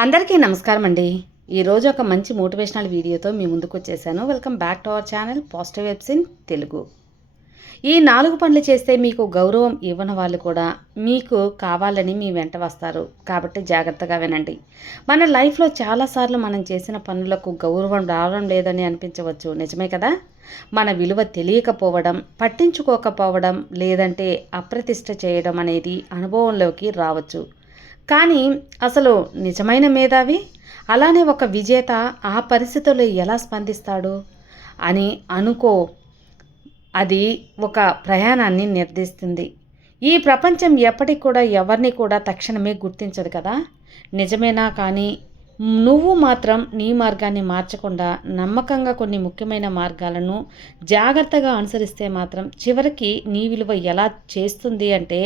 అందరికీ నమస్కారం అండి. ఈరోజు ఒక మంచి మోటివేషనల్ వీడియోతో మీ ముందుకు వచ్చేసాను. Welcome back to our channel positive webs in Telugu. ఈ 4 పనులు చేస్తే మీకు గౌరవం ఇవ్వని వాళ్ళు కూడా మీకు కావాలని మీ వెంట వస్తారు. కాబట్టి జాగ్రత్తగా వినండి. మన లైఫ్‌లో చాలాసార్లు మనం చేసిన పనులకు గౌరవం రావడం లేదని అనిపించవచ్చు. నిజమే కదా? మన విలువ తెలియకపోవడం, పట్టించుకోకపోవడం లేదంటే అప్రతిష్ట చేయడం అనేది అనుభవంలోకి రావచ్చు. కానీ అసలు నిజమైన మేధావి, అలానే ఒక విజేత ఆ పరిస్థితుల్లో ఎలా స్పందిస్తాడు అని అనుకో. అది ఒక ప్రయాణాన్ని నిర్దేశిస్తుంది. ఈ ప్రపంచం ఎప్పటికి కూడా ఎవరిని కూడా తక్షణమే గుర్తించదు కదా. నిజమేనా? కానీ నువ్వు మాత్రం నీ మార్గాన్ని మార్చకుండా నమ్మకంగా కొన్ని ముఖ్యమైన మార్గాలను జాగ్రత్తగా అనుసరిస్తే మాత్రం చివరికి నీ విలువ ఎలా చేస్తుంది అంటే,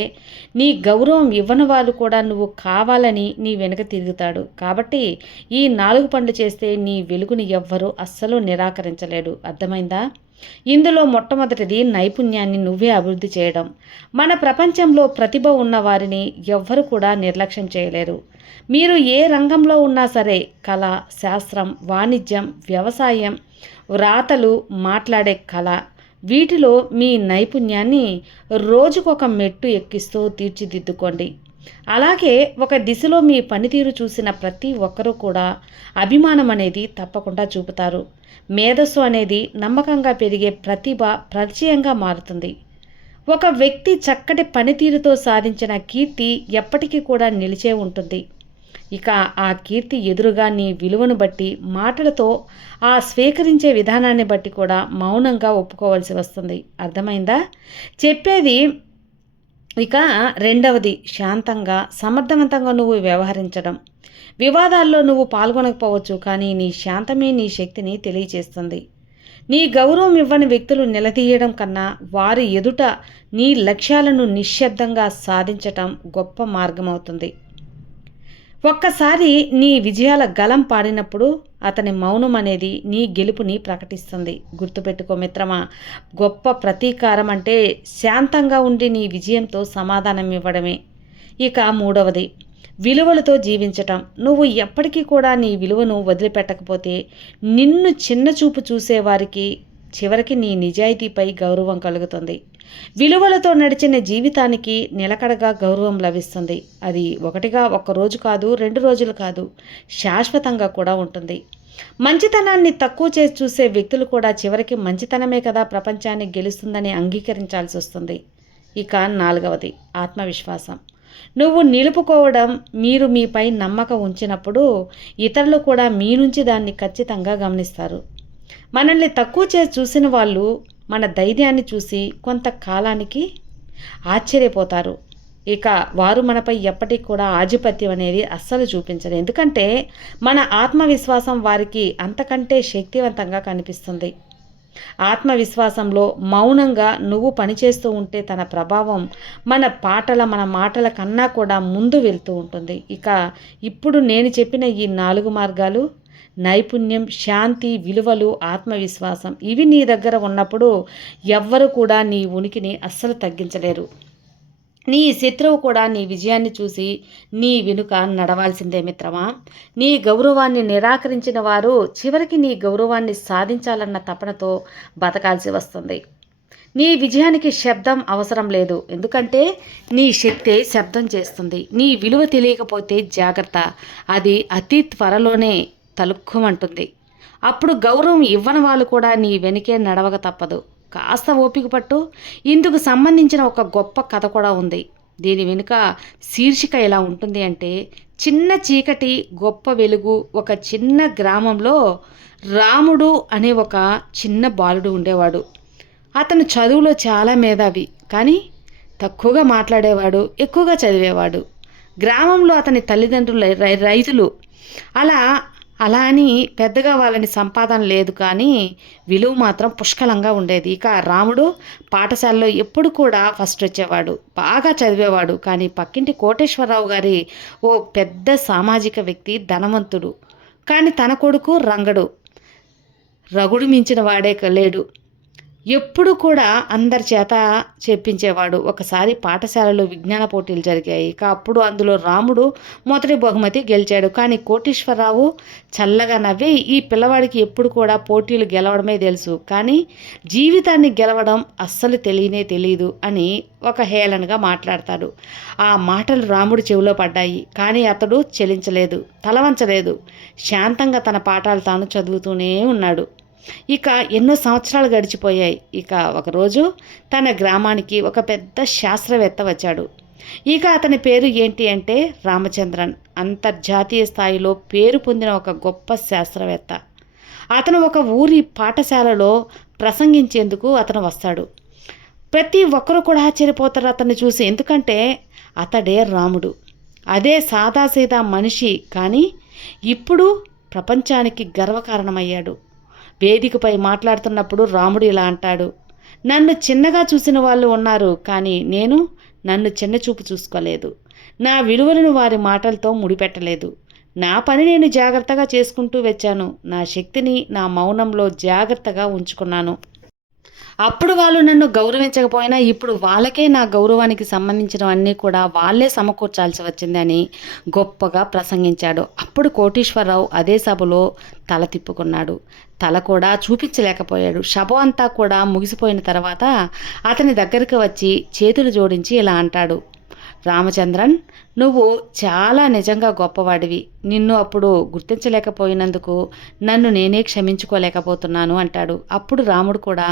నీ గౌరవం ఇవ్వని వాళ్ళు కూడా నువ్వు కావాలని నీ వెనుక తిరుగుతాడు. కాబట్టి ఈ 4 పనులు చేస్తే నీ వెలుగుని ఎవ్వరూ అస్సలు నిరాకరించలేడు. అర్థమైందా? ఇందులో మొట్టమొదటిది నైపుణ్యాన్ని నువ్వే అభివృద్ధి చేయడం. మన ప్రపంచంలో ప్రతిభ ఉన్న వారిని ఎవ్వరు కూడా నిర్లక్ష్యం చేయలేరు. మీరు ఏ రంగంలో ఉన్నా సరే, కళ, శాస్త్రం, వాణిజ్యం, వ్యవసాయం, వ్రాతలు, మాట్లాడే కళ, వీటిలో మీ నైపుణ్యాన్ని రోజుకొక మెట్టు ఎక్కిస్తూ తీర్చిదిద్దుకోండి. అలాగే ఒక దిశలో మీ పనితీరు చూసిన ప్రతి ఒక్కరూ కూడా అభిమానం అనేది తప్పకుండా చూపుతారు. మేధస్సు అనేది నమ్మకంగా పెరిగే ప్రతిభ పరిచయంగా మారుతుంది. ఒక వ్యక్తి చక్కటి పనితీరుతో సాధించిన కీర్తి ఎప్పటికీ కూడా నిలిచే ఉంటుంది. ఇక ఆ కీర్తి ఎదురుగా నీ విలువను బట్టి, మాటలతో ఆ స్వీకరించే విధానాన్ని బట్టి కూడా మౌనంగా ఒప్పుకోవాల్సి వస్తుంది. అర్థమైందా? చెప్పేది. ఇక రెండవది, శాంతంగా సమర్థవంతంగా నువ్వు వ్యవహరించడం. వివాదాల్లో నువ్వు పాల్గొనకపోవచ్చు, కానీ నీ శాంతమే నీ శక్తిని తెలియచేస్తుంది. నీ గౌరవం ఇవ్వని వ్యక్తులు నిలదీయడం కన్నా వారి ఎదుట నీ లక్ష్యాలను నిశ్శబ్దంగా సాధించటం గొప్ప మార్గమవుతుంది. ఒక్కసారి నీ విజయాల గలం పాడినప్పుడు అతని మౌనం అనేది నీ గెలుపుని ప్రకటిస్తుంది. గుర్తుపెట్టుకో మిత్రమా, గొప్ప ప్రతీకారం అంటే శాంతంగా ఉండి నీ విజయంతో సమాధానం ఇవ్వడమే. ఇక మూడవది, విలువలతో జీవించటం. నువ్వు ఎప్పటికీ కూడా నీ విలువను వదిలిపెట్టకపోతే నిన్ను చిన్నచూపు చూసేవారికి చివరికి నీ నిజాయితీపై గౌరవం కలుగుతుంది. విలువలతో నడిచిన జీవితానికి నిలకడగా గౌరవం లభిస్తుంది. అది ఒక్క రోజు కాదు, 2 రోజులు కాదు, శాశ్వతంగా కూడా ఉంటుంది. మంచితనాన్ని తక్కువ చేసి చూసే వ్యక్తులు కూడా చివరికి మంచితనమే కదా ప్రపంచాన్ని గెలుస్తుందని అంగీకరించాల్సి వస్తుంది. ఇక నాలుగవది, ఆత్మవిశ్వాసం. నువ్వు నిలుపుకోవడం. మీరు మీపై నమ్మకం ఉంచినప్పుడు ఇతరులు కూడా మీ నుంచి దాన్ని ఖచ్చితంగా గమనిస్తారు. మనల్ని తక్కువ చేసి చూసిన వాళ్ళు మన ధైర్యాన్ని చూసి కొంతకాలానికి ఆశ్చర్యపోతారు. ఇక వారు మనపై ఎప్పటికి కూడా ఆధిపత్యం అనేది అస్సలు చూపించరు. ఎందుకంటే మన ఆత్మవిశ్వాసం వారికి అంతకంటే శక్తివంతంగా కనిపిస్తుంది. ఆత్మవిశ్వాసంలో మౌనంగా నువ్వు పనిచేస్తూ ఉంటే తన ప్రభావం మన మాటల కన్నా కూడా ముందు వెళ్తూ ఉంటుంది. ఇక ఇప్పుడు నేను చెప్పిన ఈ 4 మార్గాలు, నైపుణ్యం, శాంతి, విలువలు, ఆత్మవిశ్వాసం, ఇవి నీ దగ్గర ఉన్నప్పుడు ఎవ్వరు కూడా నీ ఉనికిని అస్సలు తగ్గించలేరు. నీ శత్రువు కూడా నీ విజయాన్ని చూసి నీ వెనుక నడవాల్సిందే మిత్రమా. నీ గౌరవాన్ని నిరాకరించిన వారు చివరికి నీ గౌరవాన్ని సాధించాలన్న తపనతో బతకాల్సి వస్తుంది. నీ విజయానికి శబ్దం అవసరం లేదు, ఎందుకంటే నీ శక్తే శబ్దం చేస్తుంది. నీ విలువ తెలియకపోతే జాగ్రత్త, అది అతి త్వరలోనే తలుక్కుమంటుంది. అప్పుడు గౌరవం ఇవ్వని వాళ్ళు కూడా నీ వెనుకే నడవక తప్పదు. కాస్త ఓపిక పట్టు. ఇందుకు సంబంధించిన ఒక గొప్ప కథ కూడా ఉంది. దీని వెనుక శీర్షిక ఎలా ఉంటుంది అంటే, చిన్న చీకటి గొప్ప వెలుగు. ఒక చిన్న గ్రామంలో రాముడు అనే ఒక చిన్న బాలుడు ఉండేవాడు. అతను చదువులో చాలా మేధావి, కానీ తక్కువగా మాట్లాడేవాడు, ఎక్కువగా చదివేవాడు. గ్రామంలో అతని తల్లిదండ్రులు రైతులు. అలా అని పెద్దగా వాళ్ళని సంపాదన లేదు, కానీ విలువ మాత్రం పుష్కలంగా ఉండేది. ఇక రాముడు పాఠశాలలో ఎప్పుడు కూడా ఫస్ట్ వచ్చేవాడు, బాగా చదివేవాడు. కానీ పక్కింటి కోటేశ్వరరావు గారి ఓ పెద్ద సామాజిక వ్యక్తి, ధనవంతుడు. కానీ తన కొడుకు రగుడు మించిన వాడే లేడు. ఎప్పుడు కూడా అందరి చేత చెప్పించేవాడు. ఒకసారి పాఠశాలలో విజ్ఞాన పోటీలు జరిగాయి. అప్పుడు అందులో రాముడు మొదటి బహుమతి గెలిచాడు. కానీ కోటీశ్వరరావు చల్లగా నవ్వి, ఈ పిల్లవాడికి ఎప్పుడు కూడా పోటీలు గెలవడమే తెలుసు, కానీ జీవితాన్ని గెలవడం అస్సలు తెలీదు అని ఒక హేళనగా మాట్లాడతాడు. ఆ మాటలు రాముడి చెవిలో పడ్డాయి. కానీ అతడు చలించలేదు, తలవంచలేదు. శాంతంగా తన పాఠాలు తాను చదువుతూనే ఉన్నాడు. ఇక ఎన్నో సంవత్సరాలు గడిచిపోయాయి. ఇక ఒకరోజు తన గ్రామానికి ఒక పెద్ద శాస్త్రవేత్త వచ్చాడు. ఇక అతని పేరు ఏంటి అంటే రామచంద్రన్. అంతర్జాతీయ స్థాయిలో పేరు పొందిన ఒక గొప్ప శాస్త్రవేత్త. అతను ఒక ఊరి పాఠశాలలో ప్రసంగించేందుకు అతను వస్తాడు. ప్రతి ఒక్కరూ కూడా ఆశ్చర్యపోతారు అతన్ని చూసి. ఎందుకంటే అతడే రాముడు. అదే సాదాసీదా మనిషి, కానీ ఇప్పుడు ప్రపంచానికి గర్వకారణమయ్యాడు. వేదికపై మాట్లాడుతున్నప్పుడు రాముడు ఇలా అంటాడు, నన్ను చిన్నగా చూసిన వాళ్ళు ఉన్నారు, కానీ నేను నన్ను చిన్నచూపు చూసుకోలేదు. నా విలువలను వారి మాటలతో ముడిపెట్టలేదు. నా పని నేను జాగ్రత్తగా చేసుకుంటూ వచ్చాను. నా శక్తిని నా మౌనంలో జాగ్రత్తగా ఉంచుకున్నాను. అప్పుడు వాళ్ళు నన్ను గౌరవించకపోయినా ఇప్పుడు వాళ్ళకే నా గౌరవానికి సంబంధించినవన్నీ కూడా వాళ్ళే సమకూర్చాల్సి వచ్చిందని గొప్పగా ప్రసంగించాడు. అప్పుడు కోటీశ్వరరావు అదే సభలో తల తిప్పుకున్నాడు. తల కూడా చూపించలేకపోయాడు. సభ అంతా కూడా ముగిసిపోయిన తర్వాత అతని దగ్గరికి వచ్చి చేతులు జోడించి ఇలా అంటాడు, రామచంద్రన్, నువ్వు చాలా నిజంగా గొప్పవాడివి. నిన్ను అప్పుడు గుర్తించలేకపోయినందుకు నన్ను నేనే క్షమించుకోలేకపోతున్నాను అంటాడు. అప్పుడు రాముడు కూడా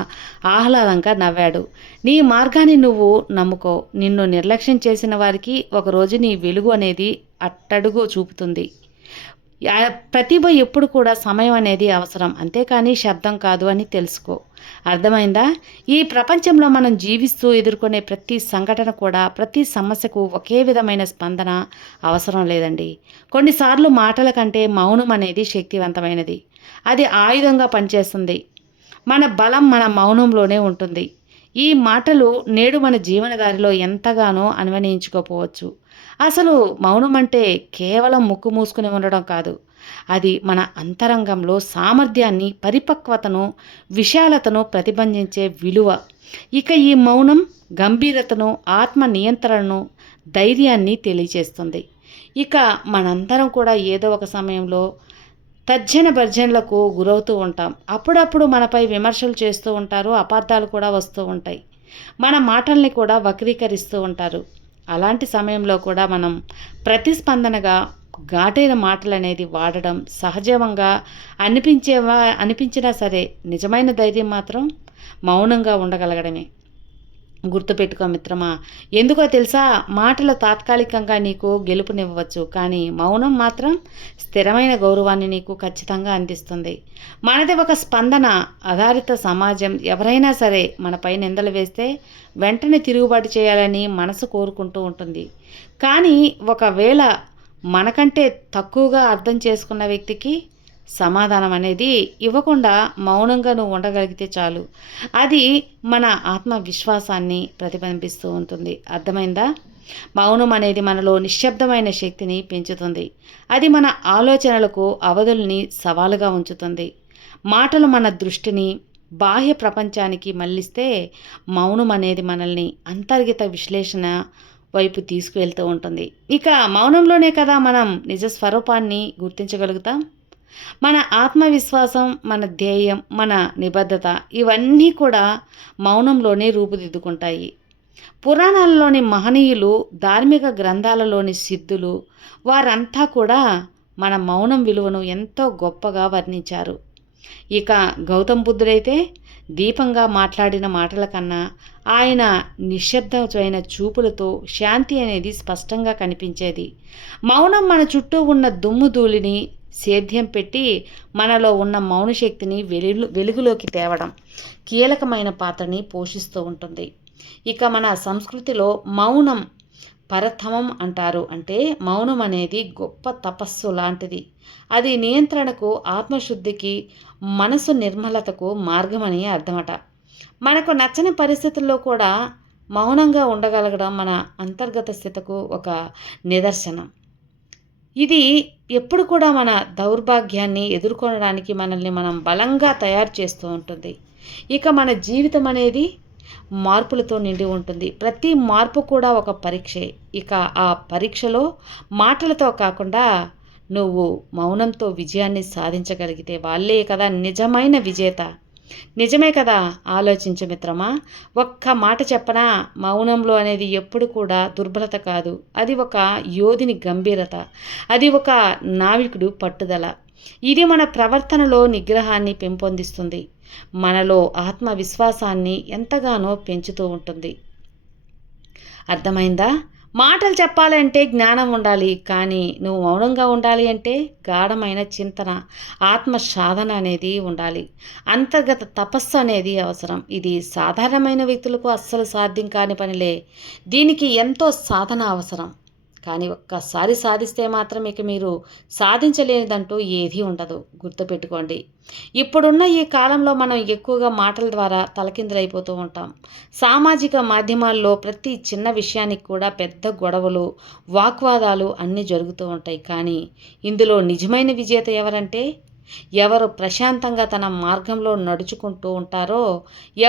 ఆహ్లాదంగా నవ్వాడు. నీ మార్గాన్ని నువ్వు నమ్ముకో. నిన్ను నిర్లక్ష్యం చేసిన వారికి ఒకరోజు నీ వెలుగు అనేది అట్టడుగు చూపుతుంది. ప్రతిభ ఎప్పుడు కూడా సమయం అనేది అవసరం, అంతేకాని శబ్దం కాదు అని తెలుసుకో. అర్థమైందా? ఈ ప్రపంచంలో మనం జీవిస్తూ ఎదుర్కొనే ప్రతి సంఘటన కూడా, ప్రతి సమస్యకు ఒకే విధమైన స్పందన అవసరం లేదండి. కొన్నిసార్లు మాటల కంటే మౌనం అనేది శక్తివంతమైనది. అది ఆయుధంగా పనిచేస్తుంది. మన బలం మన మౌనంలోనే ఉంటుంది. ఈ మాటలు నేడు మన జీవనదారిలో ఎంతగానో అన్వయించుకోపోవచ్చు. అసలు మౌనం అంటే కేవలం ముక్కు మూసుకుని ఉండడం కాదు. అది మన అంతరంగంలో సామర్థ్యాన్ని, పరిపక్వతను, విశాలతను ప్రతిబింబించే విలువ. ఇక ఈ మౌనం గంభీరతను, ఆత్మ నియంత్రణను, ధైర్యాన్ని తెలియజేస్తుంది. ఇక మనందరం కూడా ఏదో ఒక సమయంలో తర్జన భర్జనలకు గురవుతూ ఉంటాం. అప్పుడప్పుడు మనపై విమర్శలు చేస్తూ ఉంటారు, అపార్థాలు కూడా వస్తూ ఉంటాయి. మన మాటల్ని కూడా వక్రీకరిస్తూ ఉంటారు. అలాంటి సమయంలో కూడా మనం ప్రతిస్పందనగా ఘాటైన మాటలు అనేది వాడడం సహజంగా అనిపించినా సరే, నిజమైన ధైర్యం మాత్రం మౌనంగా ఉండగలగడమే. గుర్తుపెట్టుకో మిత్రమా. ఎందుకో తెలుసా, మాటలు తాత్కాలికంగా నీకు గెలుపునివ్వవచ్చు, కానీ మౌనం మాత్రం స్థిరమైన గౌరవాన్ని నీకు ఖచ్చితంగా అందిస్తుంది. మనది ఒక స్పందన ఆధారిత సమాజం. ఎవరైనా సరే మనపై నిందలు వేస్తే వెంటనే తిరుగుబాటు చేయాలని మనసు కోరుకుంటూ ఉంటుంది. కానీ ఒకవేళ మనకంటే తక్కువగా అర్థం చేసుకున్న వ్యక్తికి సమాధానం అనేది ఇవ్వకుండా మౌనంగా నువ్వు ఉండగలిగితే చాలు. అది మన ఆత్మవిశ్వాసాన్ని ప్రతిబింబిస్తూ ఉంటుంది. అర్థమైందా? మౌనం అనేది మనలో నిశ్శబ్దమైన శక్తిని పెంచుతుంది. అది మన ఆలోచనలకు అవధుల్ని సవాలుగా ఉంచుతుంది. మాటలు మన దృష్టిని బాహ్య ప్రపంచానికి మళ్ళిస్తే, మౌనం అనేది మనల్ని అంతర్గత విశ్లేషణ వైపు తీసుకువెళ్తూ ఉంటుంది. ఇక మౌనంలోనే కదా మనం నిజ స్వరూపాన్ని గుర్తించగలుగుతాం. మన ఆత్మవిశ్వాసం, మన ధ్యేయం, మన నిబద్ధత ఇవన్నీ కూడా మౌనంలోనే రూపుదిద్దుకుంటాయి. పురాణాలలోని మహనీయులు, ధార్మిక గ్రంథాలలోని సిద్ధులు, వారంతా కూడా మన మౌనం విలువను ఎంతో గొప్పగా వర్ణించారు. ఇక గౌతమ్ బుద్ధుడైతే దీపంగా మాట్లాడిన మాటల కన్నా ఆయన నిశ్శబ్దమైన చూపులతో శాంతి అనేది స్పష్టంగా కనిపించేది. మౌనం మన చుట్టూ ఉన్న దుమ్ము ధూళిని సేద్యం పెట్టి మనలో ఉన్న మౌనశక్తిని వెలుగులోకి తేవడం కీలకమైన పాత్రని పోషిస్తూ ఉంటుంది. ఇక మన సంస్కృతిలో మౌనం పరతమం అంటారు. అంటే మౌనం అనేది గొప్ప తపస్సు లాంటిది. అది నియంత్రణకు, ఆత్మశుద్ధికి, మనసు నిర్మలతకు మార్గమని అర్థమట. మనకు నచ్చని పరిస్థితుల్లో కూడా మౌనంగా ఉండగలగడం మన అంతర్గత స్థితికి ఒక నిదర్శనం. ఇది ఎప్పుడు కూడా మన దౌర్భాగ్యాన్ని ఎదుర్కొనడానికి మనల్ని మనం బలంగా తయారు చేస్తూ ఉంటుంది. ఇక మన జీవితం అనేది మార్పులతో నిండి ఉంటుంది. ప్రతి మార్పు కూడా ఒక పరీక్షే. ఇక ఆ పరీక్షలో మాటలతో కాకుండా నువ్వు మౌనంతో విజయాన్ని సాధించగలిగితే వాళ్ళే కదా నిజమైన విజేత. నిజమే కదా. ఆలోచించు మిత్రమా. ఒక్క మాట చెప్పనా, మౌనంలో అనేది ఎప్పుడు కూడా దుర్బలత కాదు, అది ఒక యోధుని గంభీరత, అది ఒక నావికుడు పట్టుదల. ఇది మన ప్రవర్తనలో నిగ్రహాన్ని పెంపొందిస్తుంది, మనలో ఆత్మవిశ్వాసాన్ని ఎంతగానో పెంచుతూ ఉంటుంది. అర్థమైందా? మాటలు చెప్పాలంటే జ్ఞానం ఉండాలి, కానీ నువ్వు మౌనంగా ఉండాలి అంటే గాఢమైన చింతన, ఆత్మ సాధన అనేది ఉండాలి, అంతర్గత తపస్సు అనేది అవసరం. ఇది సాధారణమైన వ్యక్తులకు అస్సలు సాధ్యం కాని పనిలే. దీనికి ఎంతో సాధన అవసరం. కానీ ఒక్కసారి సాధిస్తే మాత్రం ఇక మీరు సాధించలేనిదంటూ ఏదీ ఉండదు. గుర్తుపెట్టుకోండి. ఇప్పుడున్న ఈ కాలంలో మనం ఎక్కువగా మాటల ద్వారా తలకిందులైపోతూ ఉంటాం. సామాజిక మాధ్యమాల్లో ప్రతి చిన్న విషయానికి కూడా పెద్ద గొడవలు, వాగ్వాదాలు అన్నీ జరుగుతూ ఉంటాయి. కానీ ఇందులో నిజమైన విజేత ఎవరంటే, ఎవరు ప్రశాంతంగా తన మార్గంలో నడుచుకుంటూ ఉంటారో,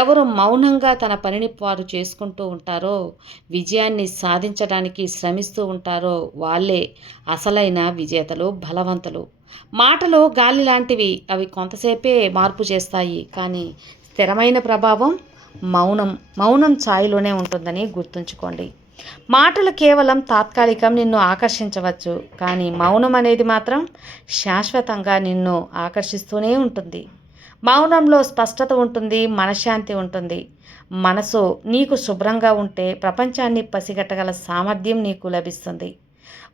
ఎవరు మౌనంగా తన పనిని వారు చేసుకుంటూ ఉంటారో, విజయాన్ని సాధించడానికి శ్రమిస్తూ ఉంటారో వాళ్ళే అసలైన విజేతలు, బలవంతులు. మాటలు గాలి లాంటివి, అవి కొంతసేపే మార్పు చేస్తాయి, కానీ స్థిరమైన ప్రభావం మౌనం ఛాయలోనే ఉంటుందని గుర్తుంచుకోండి. మాటలు కేవలం తాత్కాలికం, నిన్ను ఆకర్షించవచ్చు, కానీ మౌనం అనేది మాత్రం శాశ్వతంగా నిన్ను ఆకర్షిస్తూనే ఉంటుంది. మౌనంలో స్పష్టత ఉంటుంది, మనశ్శాంతి ఉంటుంది. మనసు నీకు శుభ్రంగా ఉంటే ప్రపంచాన్ని పసిగట్టగల సామర్థ్యం నీకు లభిస్తుంది.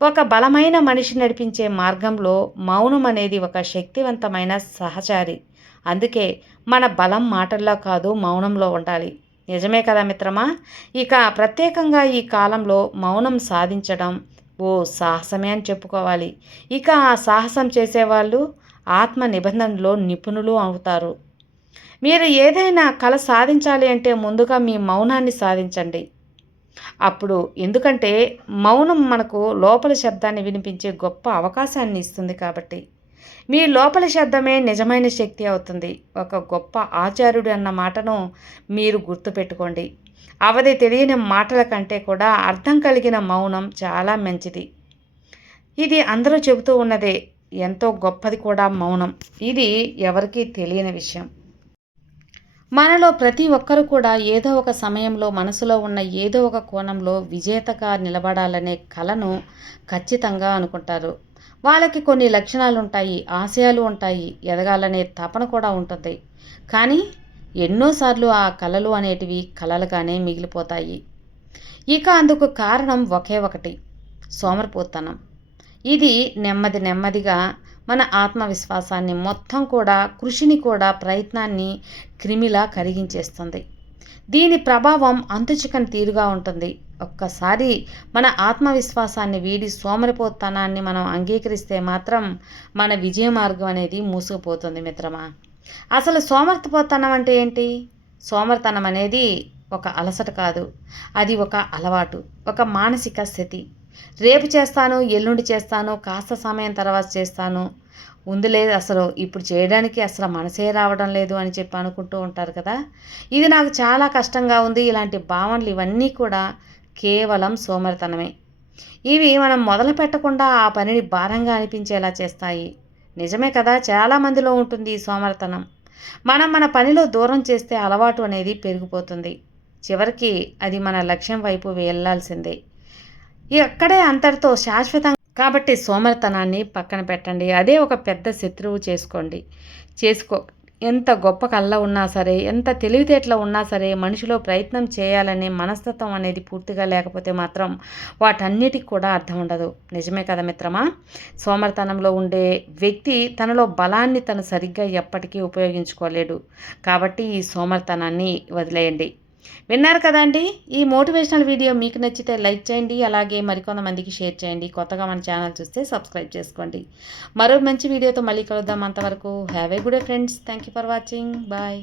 ఒక బలమైన మనిషి నడిపించే మార్గంలో మౌనం అనేది ఒక శక్తివంతమైన సహచారి. అందుకే మన బలం మాటల్లో కాదు, మౌనంలో ఉండాలి. నిజమే కదా మిత్రమా. ఇక ప్రత్యేకంగా ఈ కాలంలో మౌనం సాధించడం ఓ సాహసమే అని చెప్పుకోవాలి. ఇక ఆ సాహసం చేసేవాళ్ళు ఆత్మ నిబంధనలో నిపుణులు అవుతారు. మీరు ఏదైనా కళ సాధించాలి అంటే ముందుగా మీ మౌనాన్ని సాధించండి. అప్పుడు ఎందుకంటే మౌనం మనకు లోపలి శబ్దాన్ని వినిపించే గొప్ప అవకాశాన్ని ఇస్తుంది కాబట్టి. మీ లోపలి శబ్దమే నిజమైన శక్తి అవుతుంది. ఒక గొప్ప ఆచార్యుడు అన్న మాటను మీరు గుర్తుపెట్టుకోండి. అవధి తెలియని మాటల కంటే కూడా అర్థం కలిగిన మౌనం చాలా మంచిది. ఇది అందరూ చెబుతూ ఉన్నదే, ఎంతో గొప్పది కూడా మౌనం. ఇది ఎవరికీ తెలియని విషయం. మనలో ప్రతి ఒక్కరు కూడా ఏదో ఒక సమయంలో మనసులో ఉన్న ఏదో ఒక కోణంలో విజేతగా నిలబడాలనే కలను ఖచ్చితంగా అనుకుంటారు. వాళ్ళకి కొన్ని లక్షణాలు ఉంటాయి, ఆశయాలు ఉంటాయి, ఎదగాలనే తపన కూడా ఉంటుంది. కానీ ఎన్నోసార్లు ఆ కలలు అనేటివి కలలుగానే మిగిలిపోతాయి. ఇక అందుకు కారణం ఒకే ఒకటి, సోమరిపోతనం. ఇది నెమ్మదిగా మన ఆత్మవిశ్వాసాన్ని మొత్తం కూడా, కృషిని కూడా, ప్రయత్నాన్ని క్రిమిలా కరిగించేస్తుంది. దీని ప్రభావం అంతుచిక్కని తీరుగా ఉంటుంది. ఒక్కసారి మన ఆత్మవిశ్వాసాన్ని వీడి సోమరిపోతనాన్ని మనం అంగీకరిస్తే మాత్రం మన విజయ మార్గం అనేది మూసుకుపోతుంది మిత్రమా. అసలు సోమరిపోతనం అంటే ఏంటి? సోమరితనం అనేది ఒక అలసట కాదు, అది ఒక అలవాటు, ఒక మానసిక స్థితి. రేపు చేస్తాను, ఎల్లుండి చేస్తాను, కాస్త సమయం తర్వాత చేస్తాను, లేదు అసలు ఇప్పుడు చేయడానికి అసలు మనసే రావడం లేదు అని చెప్పి అనుకుంటూ ఉంటారు కదా. ఇది నాకు చాలా కష్టంగా ఉంది. ఇలాంటి భావనలు ఇవన్నీ కూడా కేవలం సోమరితనమే. ఇవి మనం మొదలు పెట్టకుండా ఆ పనిని భారంగా అనిపించేలా చేస్తాయి. నిజమే కదా, చాలామందిలో ఉంటుంది ఈ సోమరితనం. మనం మన పనిలో దూరం చేస్తే అలవాటు అనేది పెరిగిపోతుంది. చివరికి అది మన లక్ష్యం వైపు వెళ్ళాల్సిందే. అక్కడే అంతటితో శాశ్వతంగా. కాబట్టి సోమరితనాన్ని పక్కన పెట్టండి. అదే ఒక పెద్ద శత్రువు చేసుకో. ఎంత గొప్ప కళ్ళ ఉన్నా సరే, ఎంత తెలివితేటలు ఉన్నా సరే, మనిషిలో ప్రయత్నం చేయాలనే మనస్తత్వం అనేది పూర్తిగా లేకపోతే మాత్రం వాటన్నిటికి కూడా అర్థం ఉండదు. నిజమే కదా మిత్రమా. సోమరితనంలో ఉండే వ్యక్తి తనలో బలాన్ని తను సరిగ్గా ఎప్పటికీ ఉపయోగించుకోలేడు. కాబట్టి ఈ సోమరితనాన్ని వదిలేయండి. విన్నారు కదండి. ఈ మోటివేషనల్ వీడియో మీకు నచ్చితే లైక్ చేయండి, అలాగే మరికొంతమందికి షేర్ చేయండి. కొత్తగా మన ఛానల్ చూస్తే సబ్స్క్రైబ్ చేసుకోండి. మరో మంచి వీడియోతో మళ్ళీ కలుద్దాం. అంతవరకు have a good day friends. Thank you for watching. Bye.